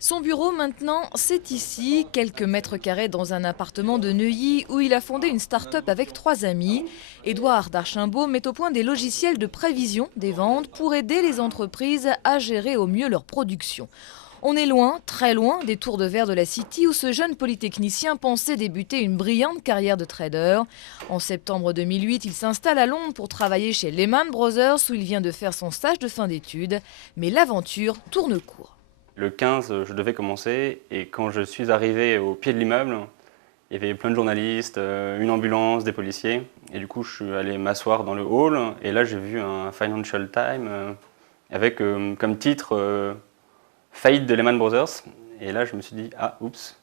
Son bureau maintenant, c'est ici, quelques mètres carrés dans un appartement de Neuilly où il a fondé une start-up avec 3 amis. Édouard Darchimbaud met au point des logiciels de prévision des ventes pour aider les entreprises à gérer au mieux leur production. On est loin, très loin des tours de verre de la City où ce jeune polytechnicien pensait débuter une brillante carrière de trader. En septembre 2008, il s'installe à Londres pour travailler chez Lehman Brothers où il vient de faire son stage de fin d'études. Mais l'aventure tourne court. Le 15, je devais commencer et quand je suis arrivé au pied de l'immeuble, il y avait plein de journalistes, une ambulance, des policiers. Et du coup, je suis allé m'asseoir dans le hall et là, j'ai vu un Financial Times avec comme titre Faillite de Lehman Brothers. Et là, je me suis dit, ah, oups.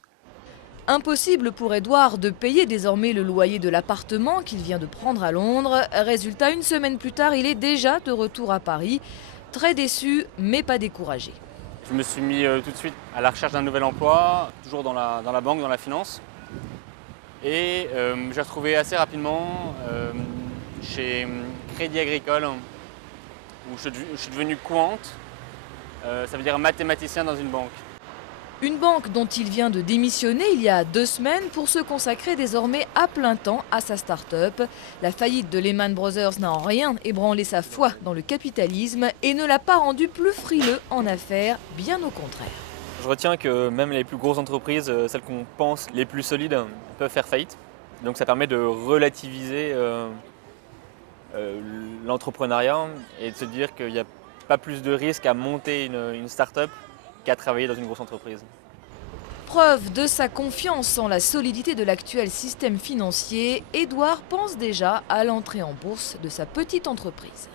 Impossible pour Édouard de payer désormais le loyer de l'appartement qu'il vient de prendre à Londres. Résultat, une semaine plus tard, il est déjà de retour à Paris. Très déçu, mais pas découragé. Je me suis mis tout de suite à la recherche d'un nouvel emploi, toujours dans la banque, dans la finance. Et j'ai retrouvé assez rapidement chez Crédit Agricole, où je suis devenu quant, ça veut dire mathématicien dans une banque. Une banque dont il vient de démissionner il y a 2 semaines pour se consacrer désormais à plein temps à sa start-up. La faillite de Lehman Brothers n'a en rien ébranlé sa foi dans le capitalisme et ne l'a pas rendu plus frileux en affaires, bien au contraire. Je retiens que même les plus grosses entreprises, celles qu'on pense les plus solides, peuvent faire faillite. Donc ça permet de relativiser l'entrepreneuriat et de se dire qu'il n'y a pas plus de risques à monter une start-up qu'à travailler dans une grosse entreprise. Preuve de sa confiance en la solidité de l'actuel système financier, Édouard pense déjà à l'entrée en bourse de sa petite entreprise.